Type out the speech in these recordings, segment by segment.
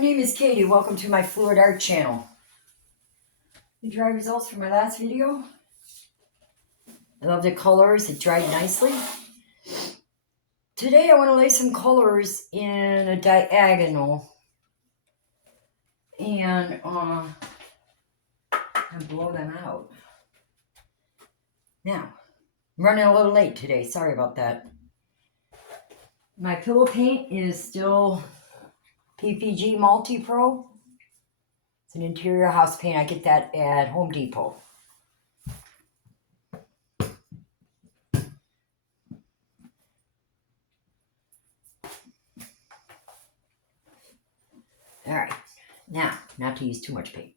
My name is Katie. Welcome to my Fluidart channel. The dry results from my last video. I love the colors. It dried nicely. Today I want to lay some colors in a diagonal and blow them out. Now, I'm running a little late today. Sorry about that. My pillow paint is still P.P.G MULTI-PRO. It's an interior house paint. I get that at Home Depot. All right, now, not to use too much paint.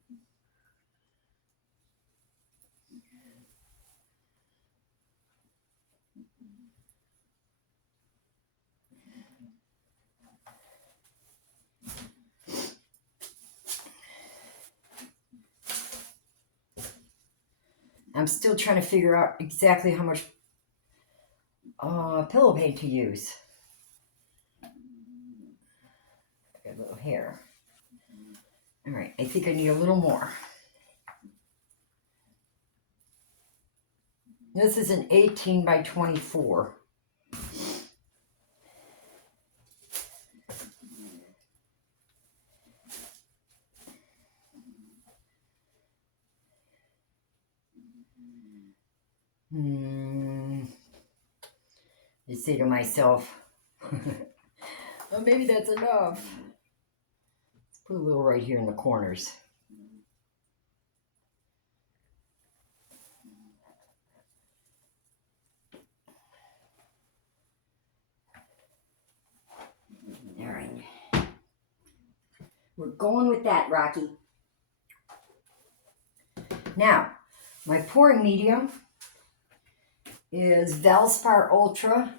I'm still trying to figure out exactly how much pillow paint to use. Got a little hair. All right, I think I need a little more. This is an 18 by 24. I say to myself, well, maybe that's enough. Let's put a little right here in the corners. All right. We're going with that, Rocky. Now, my pouring medium is Valspar Ultra.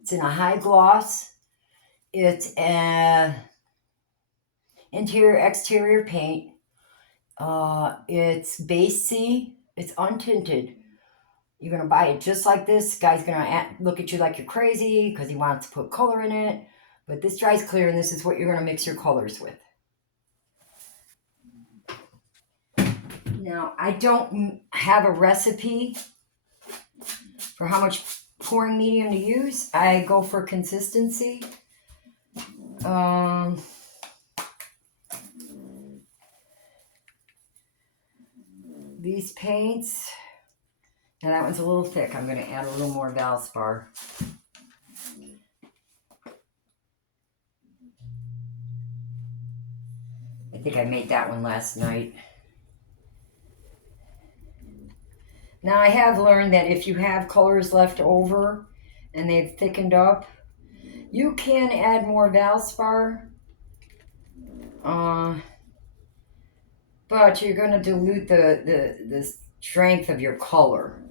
It's in a high gloss. It's a interior exterior paint. It's base C. It's untinted. You're gonna buy it just like this. Guy's gonna look at you like you're crazy because he wants to put color in it. But this dries clear, and this is what you're gonna mix your colors with. Now, I don't have a recipe for how much pouring medium to use. I go for consistency. These paints, now that one's a little thick. I'm going to add a little more Valspar. I think I made that one last night. Now I have learned that if you have colors left over and they've thickened up, you can add more Valspar, but you're going to dilute the strength of your color.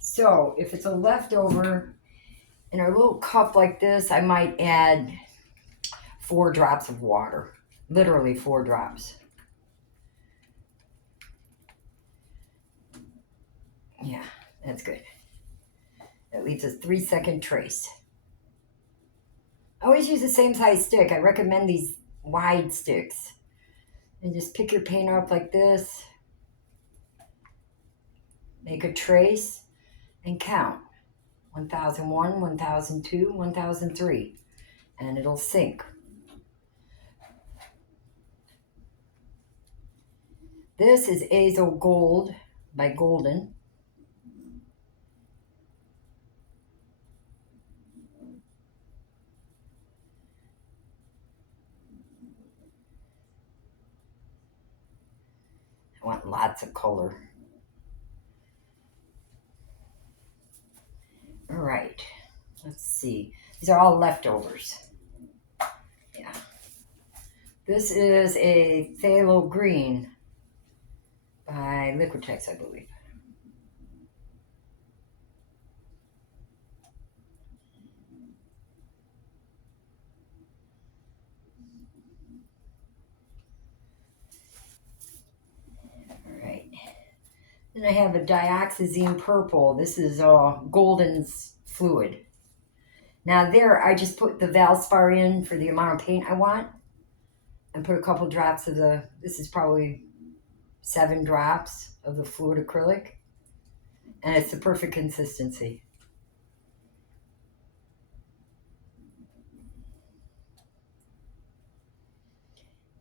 So if it's a leftover in a little cup like this, I might add 4 drops of water, literally 4 drops. Yeah, that's good. That leaves a 3-second trace. I always use the same size stick. I recommend these wide sticks. And just pick your paint up like this. Make a trace and count. 1001, 1002, 1003. And it'll sink. This is Azo Gold by Golden. I want lots of color. All right, let's see. These are all leftovers. Yeah. This is a Pthalo green by Liquitex, I believe. Then I have a Dioxazine purple. This is Golden's fluid. Now there, I just put the Valspar in for the amount of paint I want, and put a couple drops of this is probably 7 drops of the fluid acrylic, and it's the perfect consistency.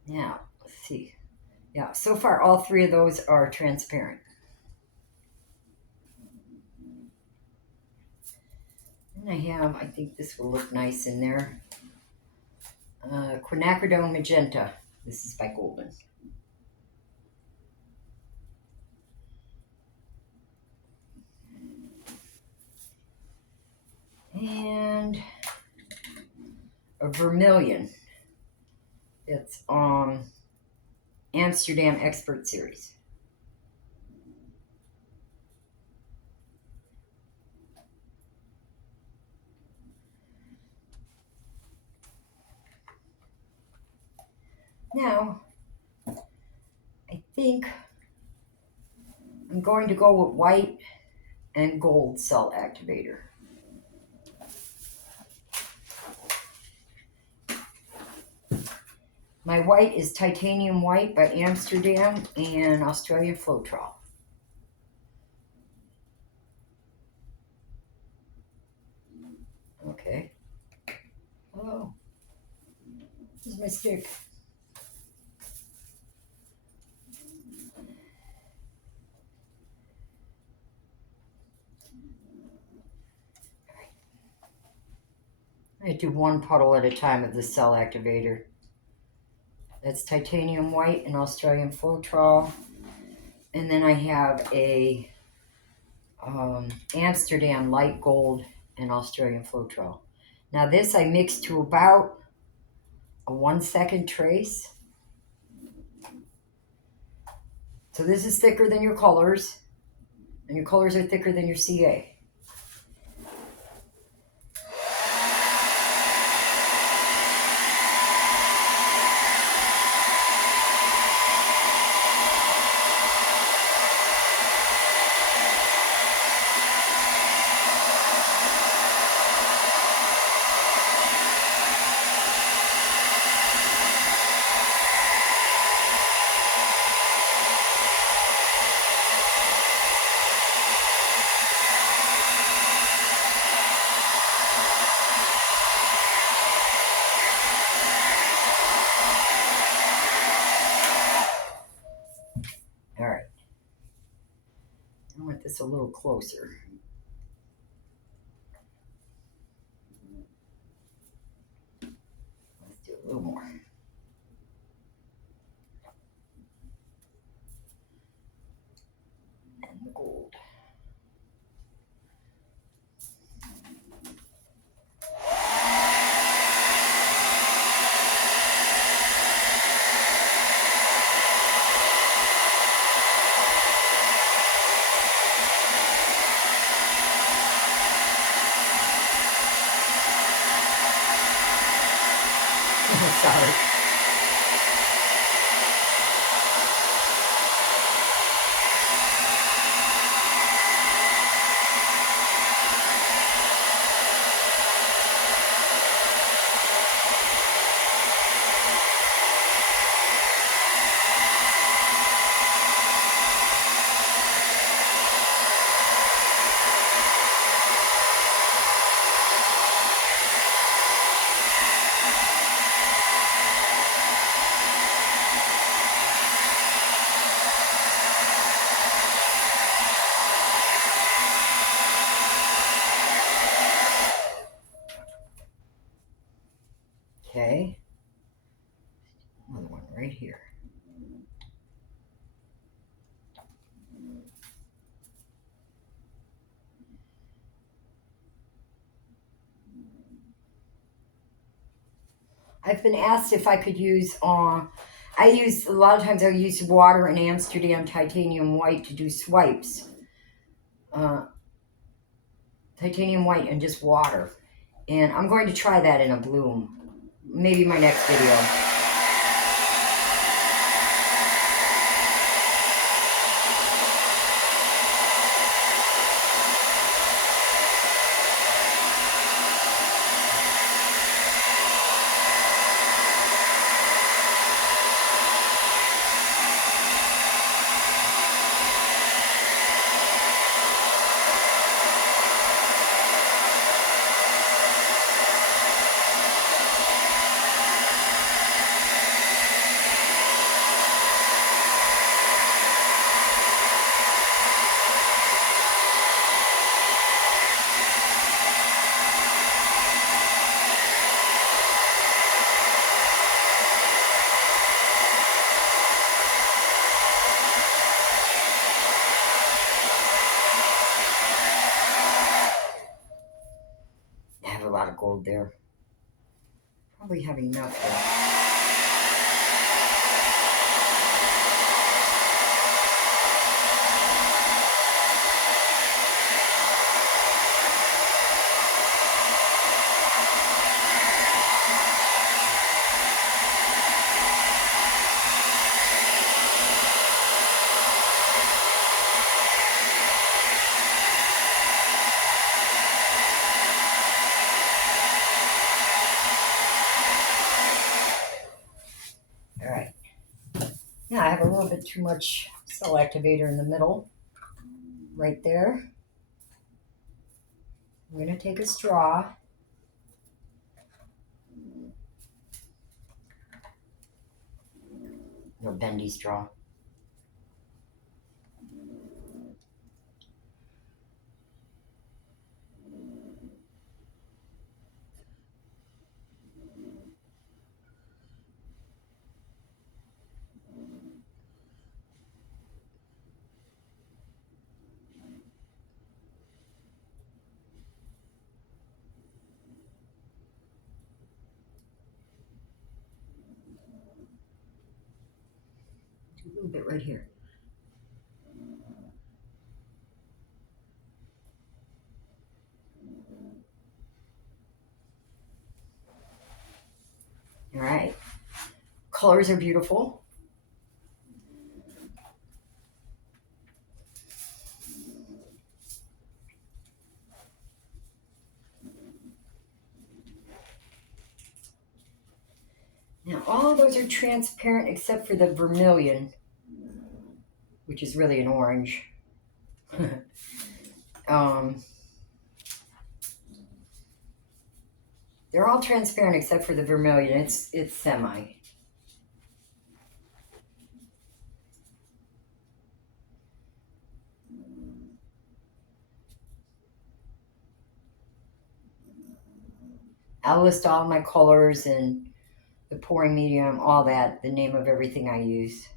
Now, let's see. Yeah, so far all 3 of those are transparent. And I think this will look nice in there. Quinacridone Magenta. This is by Golden. And a Vermillion. It's Amsterdam Expert Series. Now, I think I'm going to go with white and gold cell activator. My white is Titanium White by Amsterdam and Australian Floetrol. Okay. Oh, this is my stick. I do 1 puddle at a time of the cell activator. That's Titanium White and Australian Floetrol. And then I have a Amsterdam Light Gold and Australian Floetrol. Now this I mix to about a 1-second trace. So this is thicker than your colors, and your colors are thicker than your CA. All right. I want this a little closer. Let's do a little more. And the gold. Sorry. Okay. Another one right here. I've been asked if I could use, a lot of times I use water and Amsterdam Titanium White to do swipes. Titanium White and just water. And I'm going to try that in a bloom. Maybe my next video. have a lot of gold there. Probably have enough there. Yeah, I have a little bit too much cell activator in the middle, right there. I'm going to take a straw. No bendy straw. A little bit right here. All right. Colors are beautiful. Now, all of those are transparent except for the vermilion, which is really an orange. They're all transparent except for the vermilion. It's semi. I'll list all my colors and the pouring medium, all that, the name of everything I use.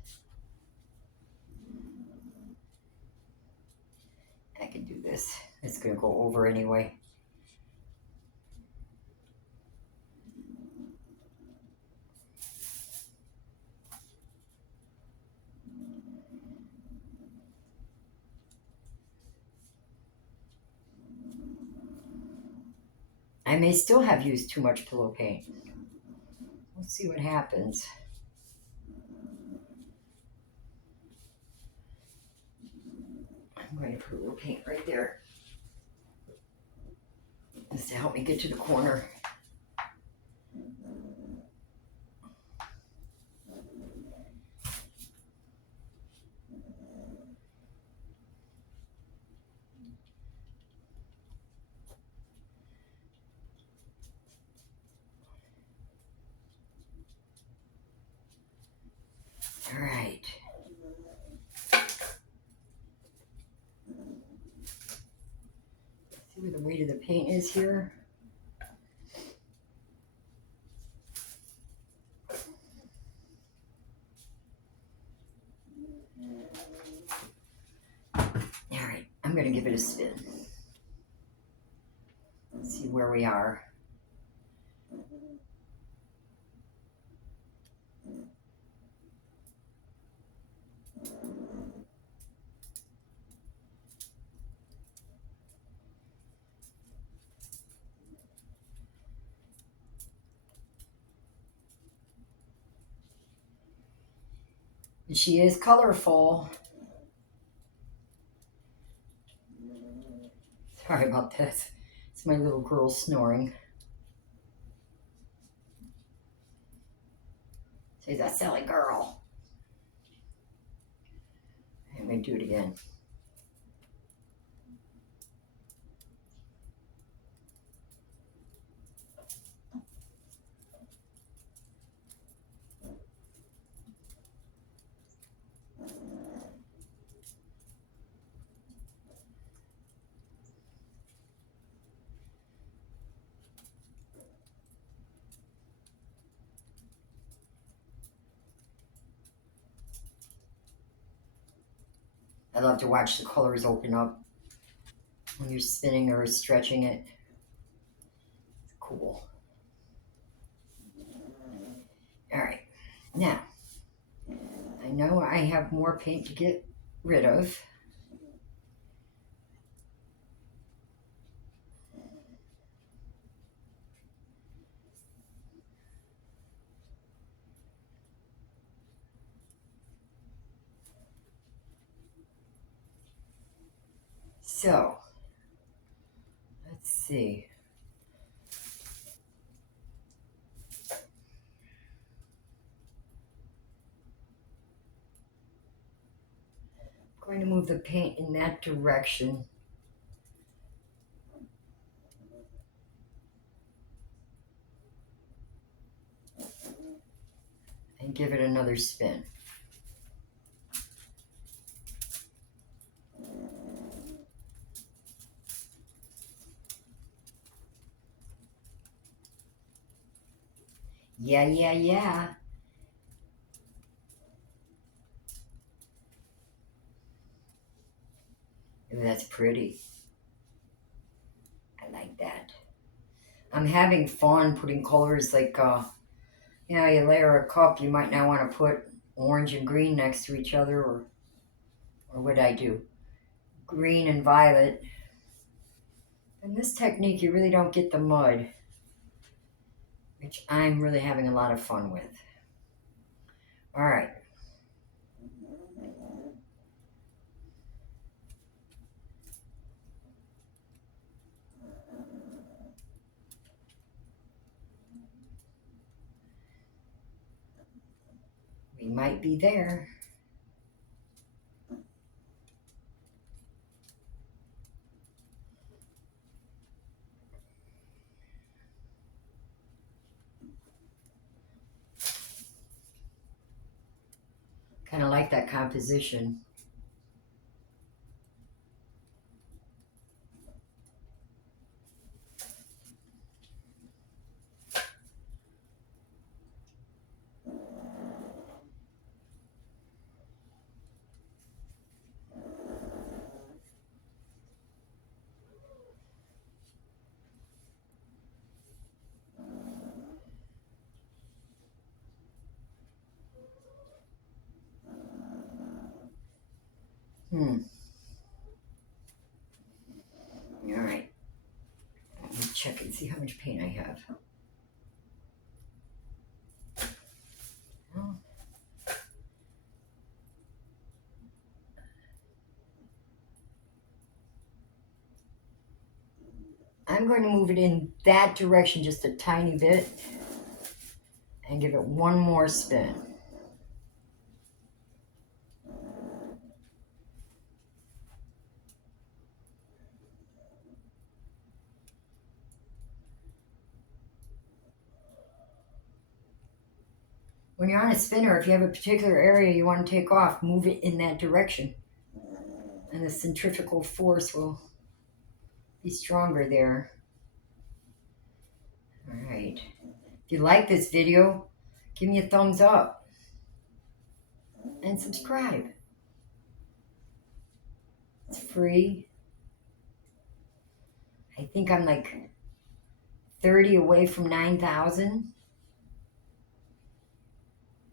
I can do this. It's going to go over anyway. I may still have used too much pillow paint. We'll see what happens. I'm going to put a little paint right there, just to help me get to the corner. All right. See where the weight of the paint is here. All right, I'm going to give it a spin. Let's see where we are. She is colorful. Sorry about this. It's my little girl snoring. She's a silly girl. I'm going to do it again. I love to watch the colors open up when you're spinning or stretching it. Cool. All right. Now, I know I have more paint to get rid of. So, let's see. I'm going to move the paint in that direction. And give it another spin. Yeah. Ooh, that's pretty. I like that. I'm having fun putting colors like, you know, you layer a cup, you might not want to put orange and green next to each other, or what I do? Green and violet. In this technique, you really don't get the mud, which I'm really having a lot of fun with. All right. We might be there. Kind of like that composition. All right. Let me check and see how much paint I have. Oh. I'm going to move it in that direction just a tiny bit and give it one more spin. When you're on a spinner, if you have a particular area you want to take off, move it in that direction. And the centrifugal force will be stronger there. All right. If you like this video, give me a thumbs up and subscribe. It's free. I think I'm like 30 away from 9,000.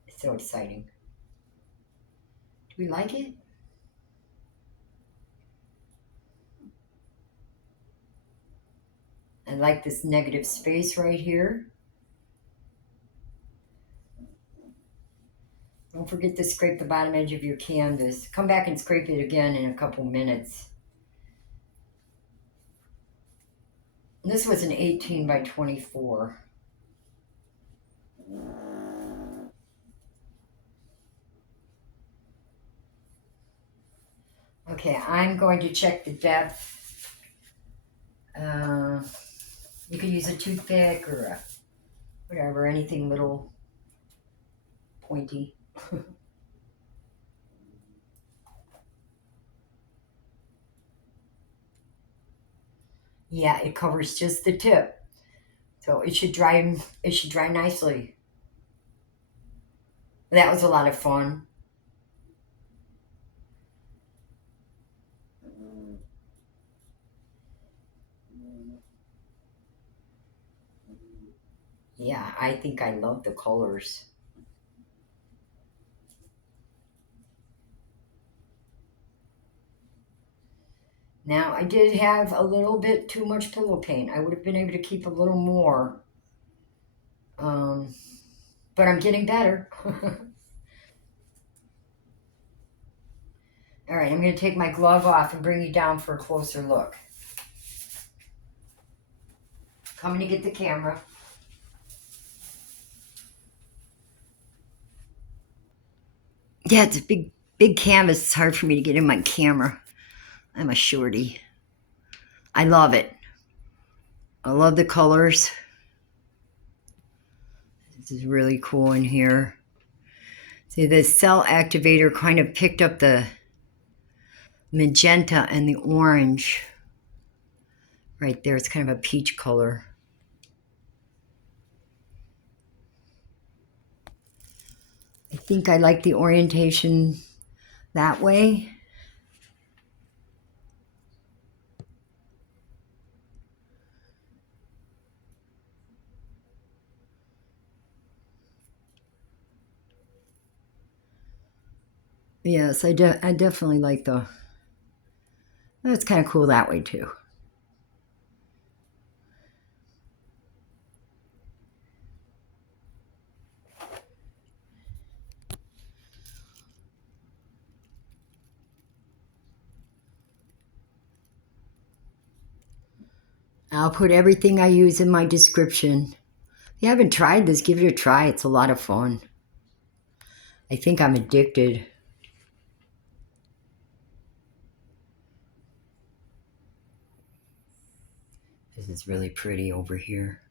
It's so exciting. Do we like it? I like this negative space right here. Don't forget to scrape the bottom edge of your canvas. Come back and scrape it again in a couple minutes. This was an 18 by 24. Okay, I'm going to check the depth. You could use a toothpick or a whatever, anything little pointy. Yeah, it covers just the tip. So it should dry nicely. That was a lot of fun. Yeah, I think I love the colors. Now, I did have a little bit too much pillow paint. I would have been able to keep a little more. Um, but I'm getting better. All right, I'm going to take my glove off and bring you down for a closer look. Coming to get the camera. Yeah, it's a big canvas. It's hard for me to get in my camera. I'm a shorty. I love it. I love the colors. This is really cool in here. See, the cell activator kind of picked up the magenta and the orange. Right there, it's kind of a peach color. I think I like the orientation that way. Yes, I definitely like the... That's kind of cool that way too. I'll put everything I use in my description. If you haven't tried this, give it a try. It's a lot of fun. I think I'm addicted. This is really pretty over here.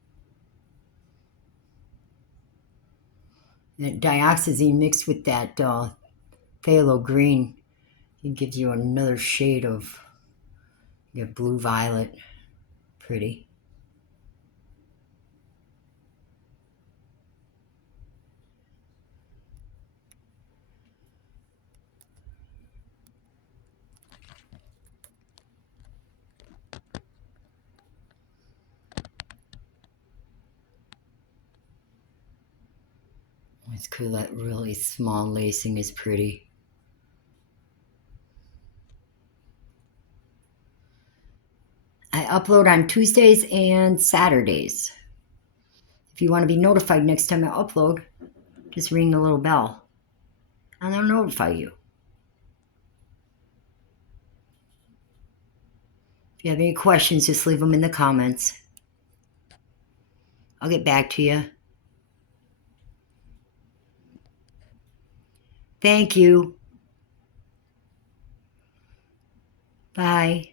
And dioxazine mixed with that phthalo green, it gives you another shade of blue violet. Pretty. It's cool. That really small lacing is pretty. I upload on Tuesdays and Saturdays. If you want to be notified next time I upload, just ring the little bell and I'll notify you. If you have any questions, just leave them in the comments. I'll get back to you. Thank you. Bye.